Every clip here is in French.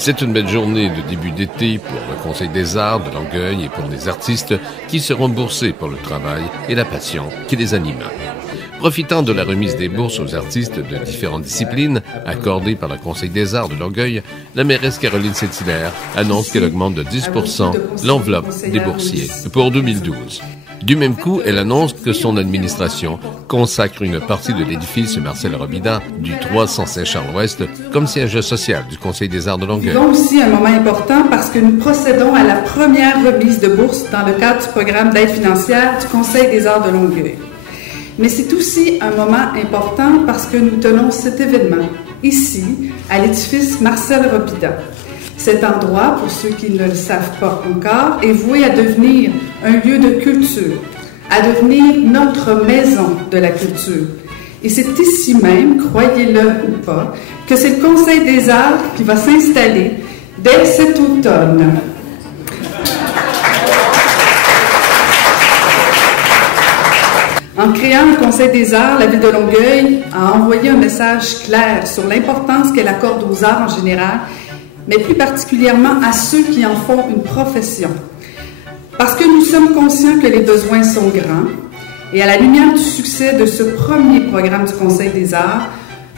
C'est une belle journée de début d'été pour le Conseil des arts de Longueuil et pour les artistes qui seront boursés pour le travail et la passion qui les anime. Profitant de la remise des bourses aux artistes de différentes disciplines accordées par le Conseil des arts de Longueuil, la mairesse Caroline Saint-Hilaire annonce qu'elle augmente de 10% l'enveloppe des boursiers pour 2012. Du même coup, elle annonce que son administration consacre une partie de l'édifice Marcel Robida du 300 Saint-Charles-Ouest comme siège social du Conseil des arts de Longueuil. C'est aussi un moment important parce que nous procédons à la première remise de bourse dans le cadre du programme d'aide financière du Conseil des arts de Longueuil. Mais c'est aussi un moment important parce que nous tenons cet événement ici, à l'édifice Marcel Robida. Cet endroit, pour ceux qui ne le savent pas encore, est voué à devenir un lieu de culture, à devenir notre maison de la culture. Et c'est ici même, croyez-le ou pas, que c'est le Conseil des arts qui va s'installer dès cet automne. En créant le Conseil des arts, la Ville de Longueuil a envoyé un message clair sur l'importance qu'elle accorde aux arts en général, mais plus particulièrement à ceux qui en font une profession. Parce que nous sommes conscients que les besoins sont grands, et à la lumière du succès de ce premier programme du Conseil des arts,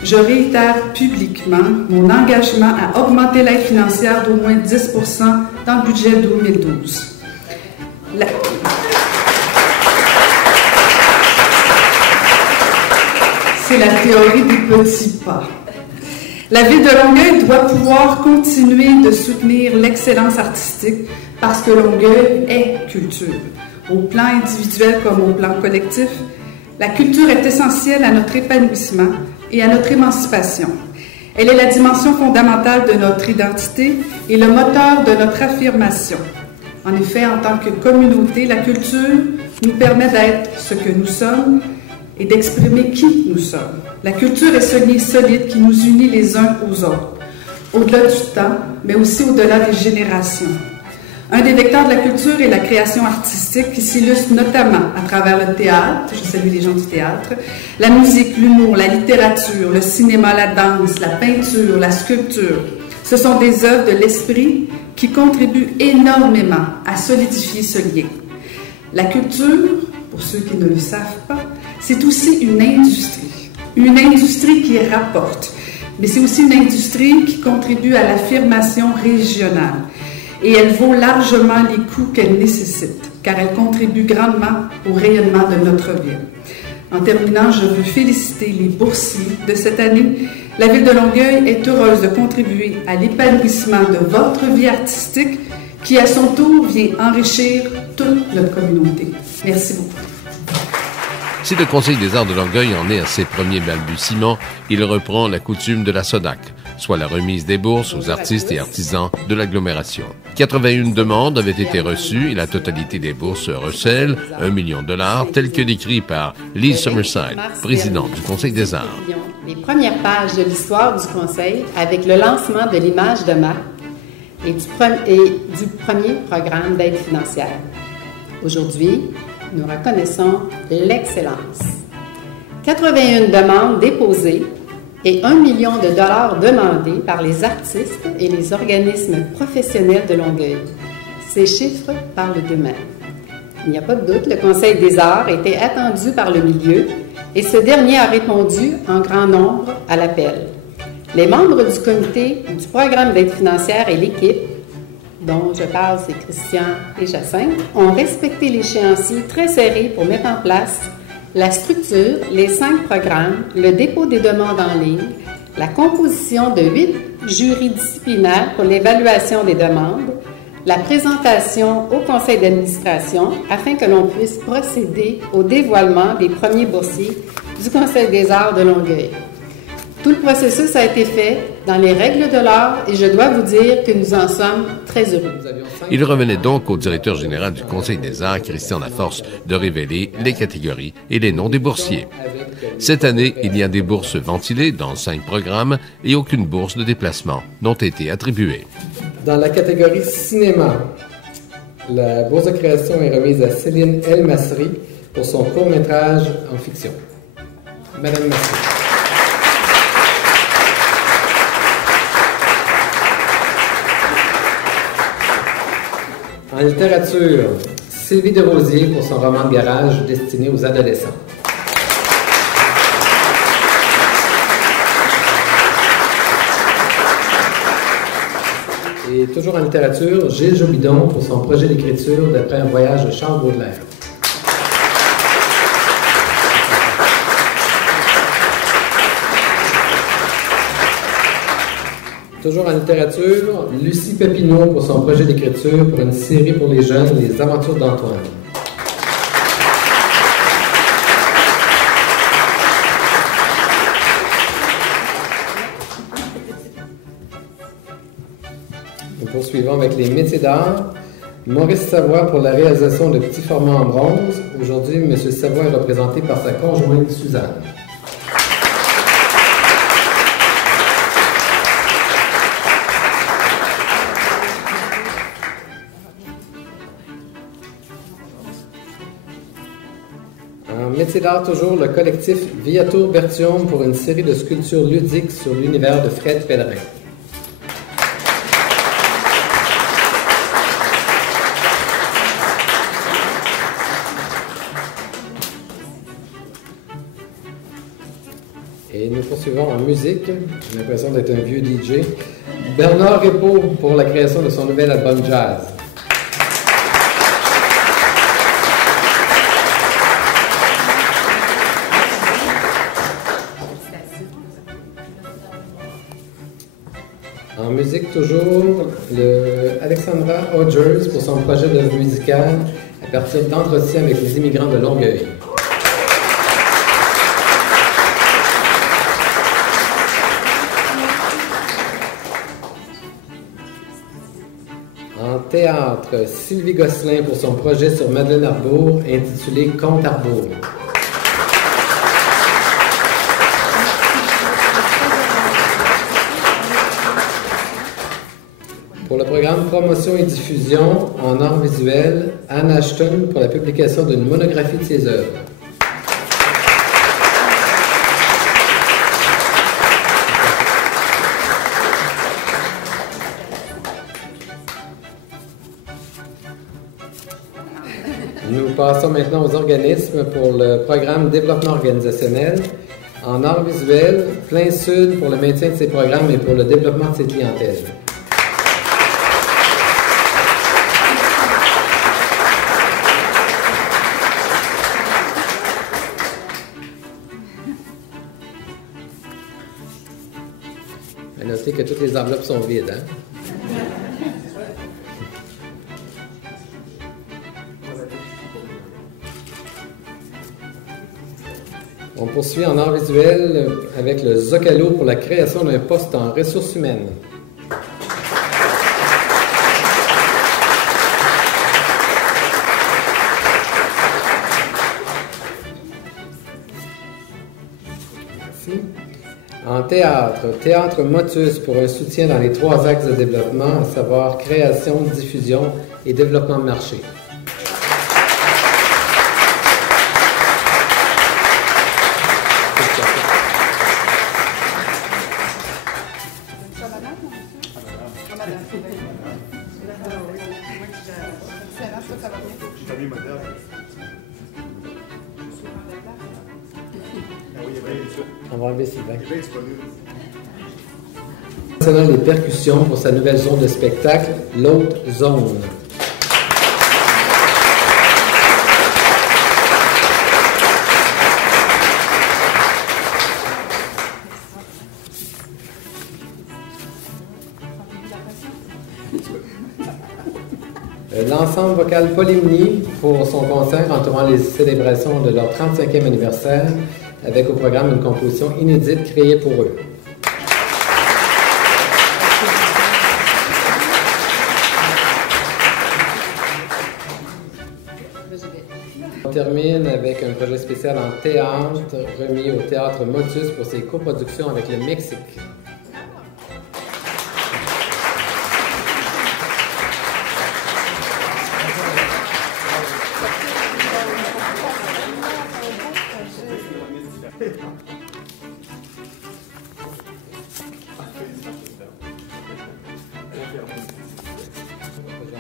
je réitère publiquement mon engagement à augmenter l'aide financière d'au moins 10% dans le budget 2012. C'est la théorie des petits pas. La Ville de Longueuil doit pouvoir continuer de soutenir l'excellence artistique parce que Longueuil est culture. Au plan individuel comme au plan collectif, la culture est essentielle à notre épanouissement et à notre émancipation. Elle est la dimension fondamentale de notre identité et le moteur de notre affirmation. En effet, en tant que communauté, la culture nous permet d'être ce que nous sommes et d'exprimer qui nous sommes. La culture est ce lien solide qui nous unit les uns aux autres, au-delà du temps, mais aussi au-delà des générations. Un des vecteurs de la culture est la création artistique qui s'illustre notamment à travers le théâtre, je salue les gens du théâtre, la musique, l'humour, la littérature, le cinéma, la danse, la peinture, la sculpture. Ce sont des œuvres de l'esprit qui contribuent énormément à solidifier ce lien. La culture, pour ceux qui ne le savent pas, c'est aussi une industrie qui rapporte, mais c'est aussi une industrie qui contribue à l'affirmation régionale. Et elle vaut largement les coûts qu'elle nécessite, car elle contribue grandement au rayonnement de notre ville. En terminant, je veux féliciter les boursiers de cette année. La Ville de Longueuil est heureuse de contribuer à l'épanouissement de votre vie artistique qui, à son tour, vient enrichir toute notre communauté. Merci beaucoup. Si le Conseil des arts de Longueuil en est à ses premiers balbutiements, il reprend la coutume de la SODAC, soit la remise des bourses aux artistes et artisans de l'agglomération. 81 demandes avaient été reçues et la totalité des bourses recèle $1 million, tel que décrit par Lee Summerside, présidente du Conseil des arts. Les premières pages de l'histoire du Conseil avec le lancement de l'image de marque et du premier programme d'aide financière. Aujourd'hui, nous reconnaissons l'excellence. 81 demandes déposées et $1 million demandés par les artistes et les organismes professionnels de Longueuil. Ces chiffres parlent d'eux-mêmes. Il n'y a pas de doute, le Conseil des arts était attendu par le milieu et ce dernier a répondu en grand nombre à l'appel. Les membres du comité du programme d'aide financière et l'équipe, dont je parle, c'est Christian et Jacinthe, ont respecté l'échéancier très serré pour mettre en place la structure, les 5 programmes, le dépôt des demandes en ligne, la composition de 8 jurys disciplinaires pour l'évaluation des demandes, la présentation au conseil d'administration afin que l'on puisse procéder au dévoilement des premiers boursiers du Conseil des arts de Longueuil. Tout le processus a été fait dans les règles de l'art et je dois vous dire que nous en sommes très heureux. Il revenait donc au directeur général du Conseil des arts, Christian Laforce, de révéler les catégories et les noms des boursiers. Cette année, il y a des bourses ventilées dans 5 programmes et aucune bourse de déplacement n'ont été attribuées. Dans la catégorie cinéma, la bourse de création est remise à Céline El Masri pour son court-métrage en fiction. Madame Masri. littérature, Sylvie Desrosiers pour son roman de garage destiné aux adolescents. Et toujours en littérature, Gilles Jobidon pour son projet d'écriture d'après un voyage de Charles Baudelaire. Toujours en littérature, Lucie Pépineau pour son projet d'écriture pour une série pour les jeunes, Les Aventures d'Antoine. Nous poursuivons avec les métiers d'art. Maurice Savoie pour la réalisation de petits formats en bronze. Aujourd'hui, M. Savoie est représenté par sa conjointe Suzanne. En métier d'art toujours, le collectif Viator Bertium pour une série de sculptures ludiques sur l'univers de Fred Pellerin. Et nous poursuivons en musique. J'ai l'impression d'être un vieux DJ. Bernard Répaud pour la création de son nouvel album jazz. En musique toujours, Alexandra Hodgers pour son projet d'œuvre musicale à partir d'entretiens avec les immigrants de Longueuil. En théâtre, Sylvie Gosselin pour son projet sur Madeleine Arbour intitulé Conte Arbour. Pour le programme Promotion et diffusion en art visuel, Anne Ashton pour la publication d'une monographie de ses œuvres. Nous passons maintenant aux organismes pour le programme Développement organisationnel. En art visuel, Plein Sud pour le maintien de ses programmes et pour le développement de ses clientèles. Notez que toutes les enveloppes sont vides. Hein? On poursuit en art visuel avec le Zocalo pour la création d'un poste en ressources humaines. Merci. En théâtre, Théâtre Motus pour un soutien dans les 3 axes de développement, à savoir création, diffusion et développement de marché. On va enlever Sylvain. Concernant les percussions pour sa nouvelle zone de spectacle, l'autre zone. L'ensemble vocal Polymnie pour son concert entourant les célébrations de leur 35e anniversaire, avec au programme une composition inédite créée pour eux. On termine avec un projet spécial en théâtre remis au Théâtre Motus pour ses coproductions avec le Mexique.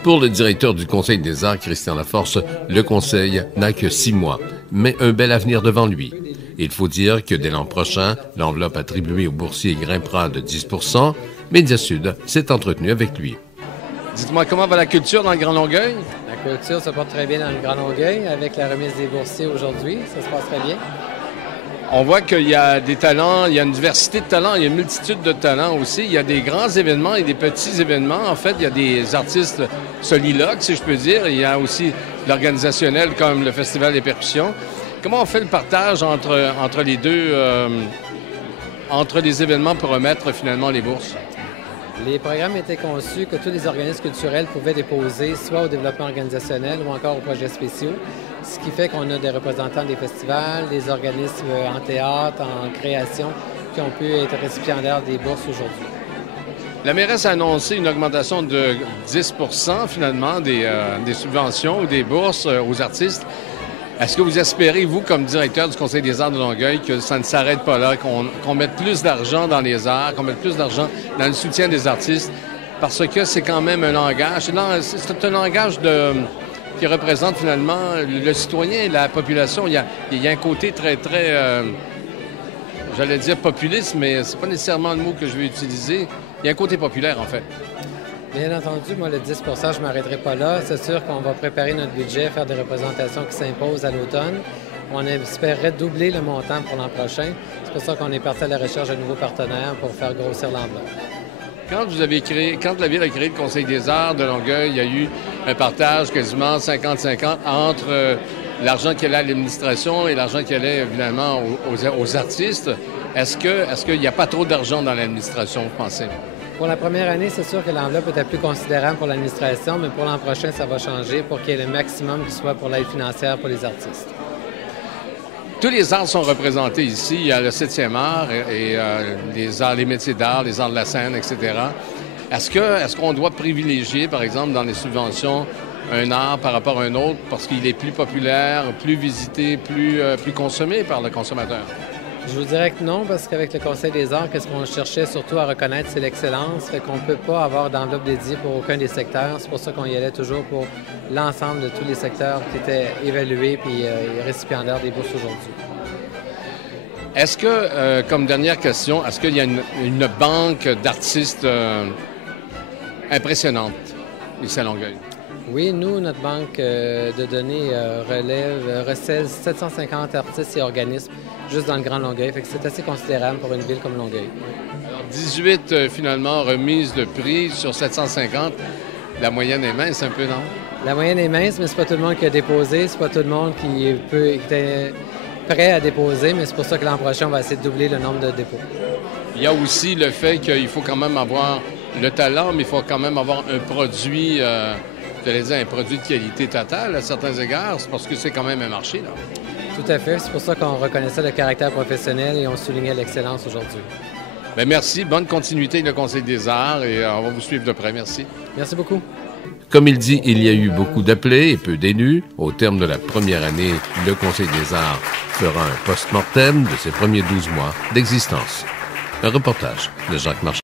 Pour le directeur du Conseil des arts, Christian Laforce, le Conseil n'a que 6 mois, mais un bel avenir devant lui. Il faut dire que dès l'an prochain, l'enveloppe attribuée aux boursiers grimpera de 10 %. Média Sud s'est entretenu avec lui. Dites-moi, comment va la culture dans le Grand Longueuil? La culture se porte très bien dans le Grand Longueuil avec la remise des boursiers aujourd'hui. Ça se passe très bien. On voit qu'il y a des talents, il y a une diversité de talents, il y a une multitude de talents aussi. Il y a des grands événements et des petits événements. En fait, il y a des artistes soliloques, si je peux dire. Il y a aussi l'organisationnel comme le Festival des percussions. Comment on fait le partage entre les deux, entre les événements pour remettre finalement les bourses? Les programmes étaient conçus que tous les organismes culturels pouvaient déposer soit au développement organisationnel ou encore aux projets spéciaux, ce qui fait qu'on a des représentants des festivals, des organismes en théâtre, en création, qui ont pu être récipiendaires des bourses aujourd'hui. La mairesse a annoncé une augmentation de 10 % finalement des subventions ou des bourses aux artistes. Est-ce que vous espérez, vous, comme directeur du Conseil des arts de Longueuil, que ça ne s'arrête pas là, qu'on mette plus d'argent dans les arts, qu'on mette plus d'argent dans le soutien des artistes? Parce que c'est quand même un langage. C'est un langage qui représente finalement le citoyen et la population. Il y a un côté très, j'allais dire populiste, mais c'est pas nécessairement le mot que je vais utiliser. Il y a un côté populaire, en fait. Bien entendu, moi, le 10 % je ne m'arrêterai pas là. C'est sûr qu'on va préparer notre budget, faire des représentations qui s'imposent à l'automne. On espérerait doubler le montant pour l'an prochain. C'est pour ça qu'on est parti à la recherche de nouveaux partenaires pour faire grossir l'enveloppe. Quand la Ville a créé le Conseil des arts de Longueuil, il y a eu un partage quasiment 50-50 entre l'argent qui allait à l'administration et l'argent qui allait évidemment aux artistes. Est-ce qu'il n'y a pas trop d'argent dans l'administration, vous pensez? Pour la première année, c'est sûr que l'enveloppe était plus considérable pour l'administration, mais pour l'an prochain, ça va changer pour qu'il y ait le maximum qui soit pour l'aide financière pour les artistes. Tous les arts sont représentés ici. Il y a le 7e art et les métiers d'art, les arts de la scène, etc. Est-ce qu'on doit privilégier, par exemple, dans les subventions, un art par rapport à un autre parce qu'il est plus populaire, plus visité, plus consommé par le consommateur? Je vous dirais que non, parce qu'avec le Conseil des arts, qu'est-ce qu'on cherchait surtout à reconnaître, c'est l'excellence. Fait qu'on ne peut pas avoir d'enveloppe dédiée pour aucun des secteurs. C'est pour ça qu'on y allait toujours pour l'ensemble de tous les secteurs qui étaient évalués puis récipiendaires des bourses aujourd'hui. Est-ce que, comme dernière question, est-ce qu'il y a une banque d'artistes impressionnante ici à Longueuil? Oui, nous, notre banque de données recèle 750 artistes et organismes juste dans le Grand Longueuil. Fait que c'est assez considérable pour une ville comme Longueuil. Alors, 18 finalement remises de prix sur 750. La moyenne est mince un peu, non? La moyenne est mince, mais c'est pas tout le monde qui a déposé. C'est pas tout le monde qui était prêt à déposer, mais c'est pour ça que l'an prochain, on va essayer de doubler le nombre de dépôts. Il y a aussi le fait qu'il faut quand même avoir le talent, mais il faut quand même avoir un produit... j'allais dire un produit de qualité totale à certains égards, c'est parce que c'est quand même un marché, là. Tout à fait. C'est pour ça qu'on reconnaissait le caractère professionnel et on soulignait l'excellence aujourd'hui. Bien, merci. Bonne continuité avec le Conseil des arts et on va vous suivre de près. Merci. Merci beaucoup. Comme il dit, il y a eu beaucoup d'appelés et peu d'élus. Au terme de la première année, le Conseil des arts fera un post-mortem de ses premiers 12 mois d'existence. Un reportage de Jacques Marchand.